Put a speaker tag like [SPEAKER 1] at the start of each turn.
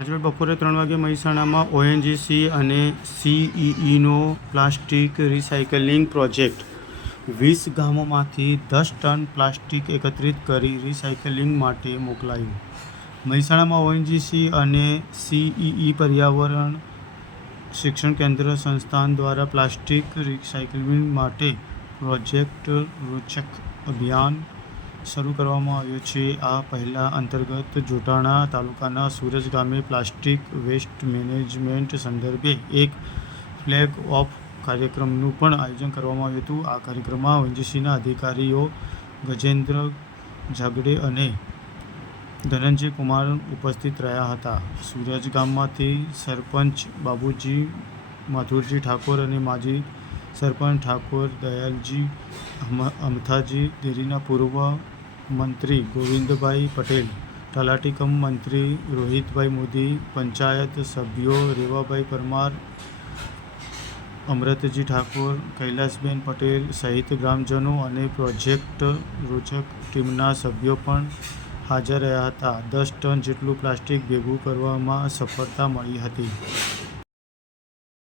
[SPEAKER 1] આજે બપોરે ત્રણ વાગે મહેસાણામાં ઓએનજીસી અને સીઈઈનો પ્લાસ્ટિક રિસાયકલિંગ પ્રોજેક્ટ વીસ ગામોમાંથી દસ ટન પ્લાસ્ટિક એકત્રિત કરી રિસાયકલિંગ માટે મોકલાયું. મહેસાણામાં ઓએનજીસી અને સીઈઈ પર્યાવરણ શિક્ષણ કેન્દ્ર સંસ્થાન દ્વારા પ્લાસ્ટિક રિસાયકલિંગ માટે પ્રોજેક્ટ રોચક અભિયાન શરૂ કરવામાં આવ્યો છે. આ પહેલાં અંતર્ગત જોટાણા તાલુકાના સુરજ ગામે પ્લાસ્ટિક વેસ્ટ મેનેજમેન્ટ સંદર્ભે એક ફ્લેગ ઓફ કાર્યક્રમનું પણ આયોજન કરવામાં આવ્યું હતું. આ કાર્યક્રમમાં ઓએનજીસીના અધિકારીઓ ગજેન્દ્ર ઝાગડે અને ધનંજય કુમાર ઉપસ્થિત રહ્યા હતા. સુરજ ગામમાંથી સરપંચ બાબુજી માથુરજી ઠાકોર અને માજી સરપંચ ઠાકોર દયાલજી અમ, અમથાજી દેરીના પૂર્વ મંત્રી ગોવિંદભાઈ પટેલ તલાટી કમ મંત્રી રોહિતભાઈ મોદી, પંચાયત સભ્યો રેવાભાઈ પરમાર, અમરતજી ઠાકોર, કૈલાસબેન પટેલ સહિત ગ્રામજનો અને પ્રોજેક્ટ રોચક ટીમના સભ્યો પણ હાજર રહ્યા હતા. દસ ટન જેટલું પ્લાસ્ટિક ભેગું કરવામાં સફળતા મળી હતી.